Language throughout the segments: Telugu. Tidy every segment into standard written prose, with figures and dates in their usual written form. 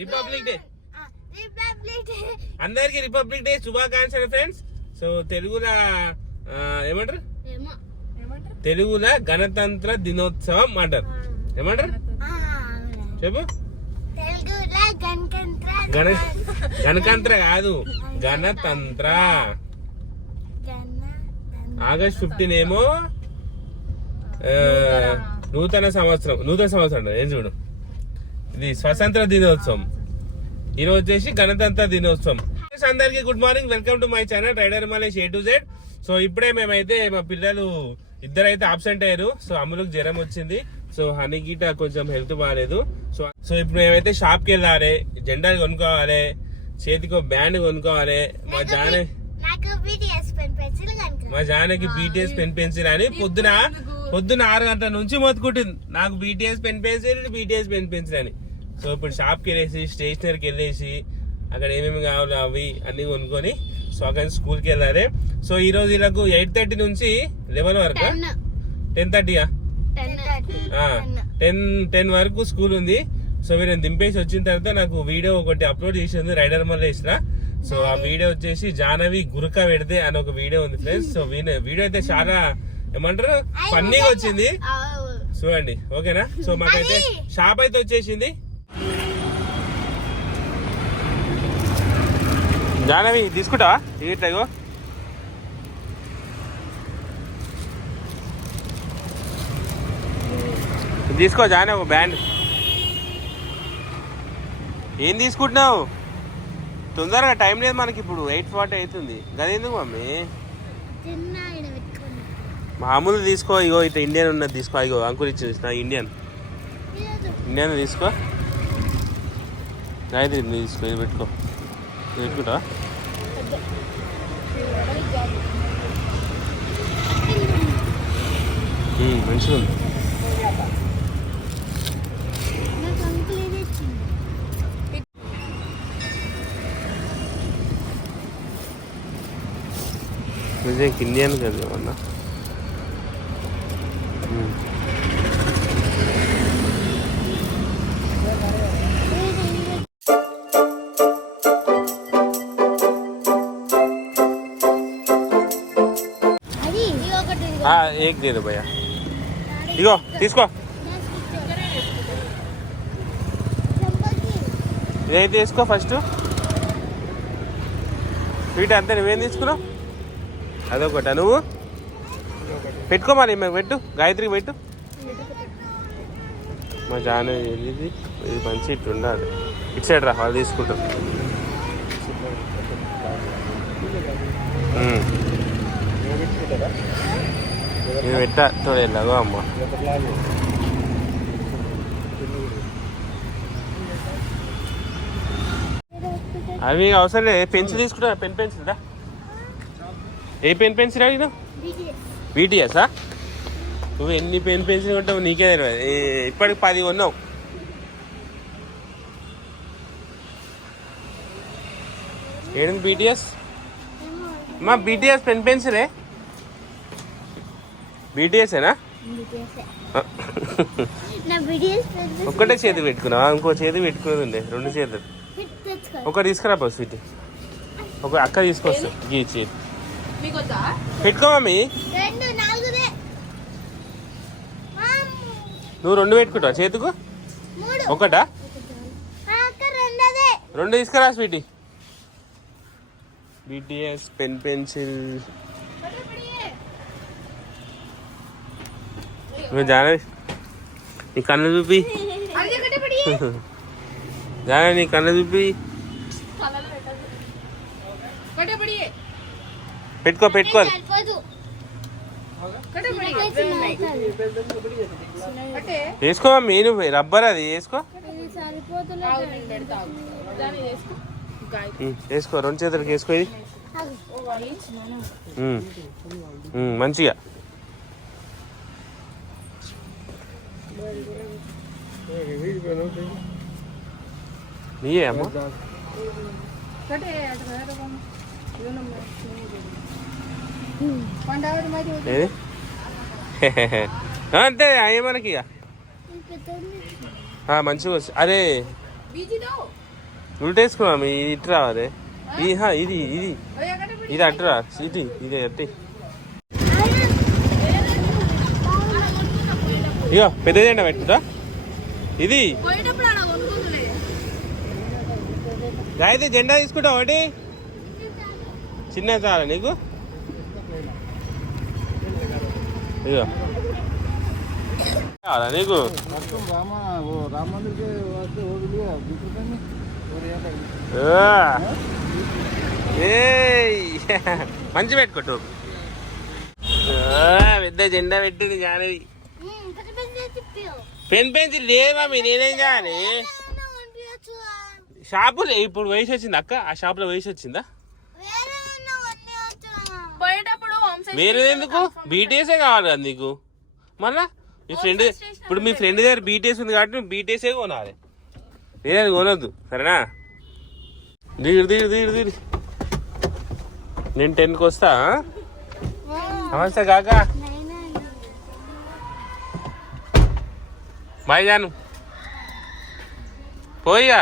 రిపబ్లిక్ డే అందరికి రిపబ్లిక్ డే శుభాకాంక్షలు ఫ్రెండ్స్. సో తెలుగులో ఏమంటారు, తెలుగులో గణతంత్ర దినోత్సవం అంటారు. ఏమంటారు చెప్పు. గణతంత్ర కాదు, గణతంత్ర. ఆగస్ట్ 15 ఏమో నూతన సంవత్సరం ఏం చూడు, ఇది స్వతంత్ర దినోత్సవం. ఈరోజు వచ్చేసి గణతంత్ర దినోత్సవం. అందరికి good morning, welcome to my channel rider Malesh A to Z. సో ఇప్పుడే మేమైతే మా పిల్లలు ఇద్దరైతే అబ్సెంట్ అయ్యారు. సో అమ్ములకు జ్వరం వచ్చింది, సో హనీ గిట కొంచెం హెల్త్ బాగాలేదు. సో ఇప్పుడు మేమైతే షాప్ కి వెళ్ళాలి, జెండాలు కొనుక్కోవాలి, చేతికి బ్యాండ్ కొనుక్కోవాలి. మా జానకి BTS పెన్ పెన్సిల్ అని పొద్దున 6 గంటల నుంచి మొత్తుకుంటుంది, నాకు BTS పెన్ పెన్సిల్ అని. సో ఇప్పుడు షాప్కి వెళ్ళేసి స్టేషనరీకి వెళ్ళేసి అక్కడ ఏమేమి కావాలో అవి అన్ని కొనుక్కొని సో అక్కడ స్కూల్కి వెళ్ళాలి. సో ఈ రోజు వీళ్ళకు 8:30 నుంచి 11 వరకు 10:30 10 వరకు స్కూల్ ఉంది. సో వీళ్ళని దింపేసి వచ్చిన తర్వాత నాకు వీడియో ఒకటి అప్లోడ్ చేసింది రైడర్ మలేష్ లా. సో ఆ వీడియో వచ్చేసి జానవి గురక పెడితే అని ఒక వీడియో ఉంది ఫ్రెండ్స్. సో వీడియో అయితే చాలా ఏమంటారు ఫన్నీగా వచ్చింది, చూడండి ఓకేనా. సో మాకైతే షాప్ అయితే వచ్చేసింది. జానవి తీసుకుంటావా ఇట్లాగో, తీసుకో జానవి ఒక బ్యాండ్. ఏం తీసుకుంటున్నావు, తొందరగా టైం లేదు మనకి, ఇప్పుడు 8:40 అవుతుంది. గదేందుకు మమ్మీ, మామూలు తీసుకో. ఇగో ఇట్లా ఇండియన్ ఉన్నది తీసుకో. ఇగో అంకుల్ ఇచ్చిన ఇండియన్ తీసుకో. గాయత్రి తీసుకో, ఇది పెట్టుకో. ఇది పెట్టుకుంటావా, మంచిగా ఉంది. నిజంగా ఇండియన్ కదా అన్న. ఏక్ దే దో భయ్యా, ఇగో తీసుకో. ఇదైతే తీసుకో ఫస్ట్. స్వీట్ అంతే, నువ్వేం తీసుకున్నావు? అదొకట నువ్వు పెట్టుకో, మరి మేము పెట్టు, గాయత్రికి పెట్టు. మా జాను ఇది మంచి ఇట్టు ఉండాలి. ఇటు సైడ్ రా, వాళ్ళు తీసుకుంటారు. నేను పెట్టా తోడేలాగో అమ్మ. అవి అవసరం లేదు, పెన్సిల్ తీసుకుంటా. పెన్సిల్ రా. ఏ పెన్సిల్ అడిగినా? BTS. నువ్వు ఎన్ని పెన్సిల్ ఉంటావు నీకే తెలియదు. ఇప్పటికి 10 కొన్నావు. ఏంటి BTS? మా BTS పెన్సిలే. BTSనా? ఒక్కటే చేతి పెట్టుకున్నావా? ఇంకో చేతి పెట్టుకునేది ఉండే, 2 చేతులు. ఒకటి తీసుకురా బస్ స్వీట్. ఒక అక్క తీసుకొస్తా గీ చేతి పెట్టుకో మమ్మీ. నువ్వు 2 పెట్టుకుంటావా చేతుకు? ఒకటా 2 తీసుకురా స్వీటీ. BTS pencil. నువ్వు జానవి నీ కన్ను చూపి, జానవి నీ కన్ను చూపి. పెట్టుకోవాలి. వేసుకో మమ్మీ, నువ్వు రబ్బర్ అది వేసుకో. వేసుకో, 2 చేతులకి వేసుకో. ఇది మంచిగా. నీయే అమ్మ. అంతే అయ్యే మనకి ఇక మంచిగా వస్తుంది. అరే ఉల్టేసుకున్నాం ఇది ఇటు రావాలి ఇది ఇది ఇది ఇది అట్టురా ఇది ఇది అట్టి ఇగో పెద్ద జెండా పెట్టుకుంటా ఇది అయితే జెండా తీసుకుంటా ఒకటి చిన్న చాలా నీకు ఇగో కావాలా నీకు మంచి పెట్టుకోటు పెద్ద జెండా పెట్టింది జానవి పెన్ పెన్సిల్ లేవా మీ నేనేం చేయాలి షాపులో ఇప్పుడు వయసు వచ్చింది అక్క ఆ షాపులో వయసు వచ్చిందా వేరే ఎందుకు బీటీఎస్ఏ కావాలి కదా నీకు మళ్ళా మీ ఫ్రెండ్ ఇప్పుడు మీ ఫ్రెండ్ దగ్గర బీటీఎస్ ఉంది కాబట్టి నువ్వు బీటీఎస్ఏ కొనాలి వేరే కొనొద్దు సరేనా దిగు దిగు దిగు దిగు నేను 10కి వస్తా నమస్తే కాకా బాయ్ జాను పోయిగా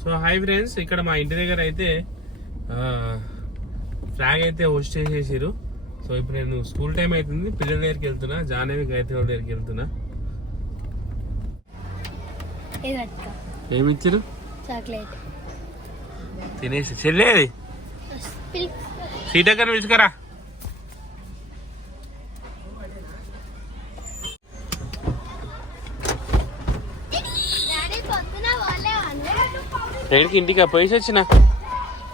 సో హాయ్ ఫ్రెండ్స్ ఇక్కడ మా ఇంటి దగ్గర అయితే ఫ్లాగ్ అయితే హోస్ట్ చేసేసారు సో ఇప్పుడు నేను స్కూల్ టైం అవుతుంది పిల్లల దగ్గరికి వెళ్తున్నా జాహ్నవి గాయత్రి వాళ్ళ దగ్గరికి వెళ్తున్నా ఏమి ఇచ్చారు చాక్లెట్ తినేసి చెల్లేది సీటక్కని పిలుచుకరా ఎక్కడికి ఇంటికి పోయి వచ్చిన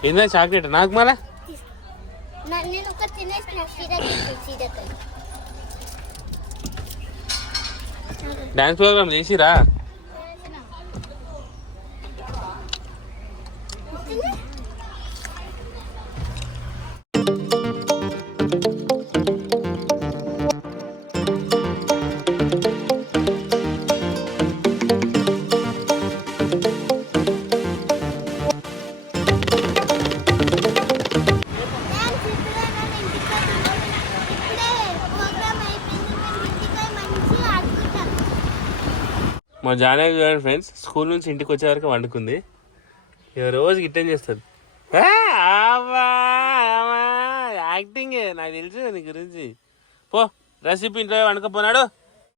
ఏందా చాక్లెట్ నాకు మళ్ళా డాన్స్ ప్రోగ్రామ్ చేసిరా మా జానవి చూడండి ఫ్రెండ్స్ స్కూల్ నుంచి ఇంటికి వచ్చే వరకు వండుకుంది ఇక రోజు గిట్టం చేస్తుంది యాక్టింగ్ నాకు తెలుసు నీ గురించి పో రెసిపీ ఇంట్లో వండుకపోనాడు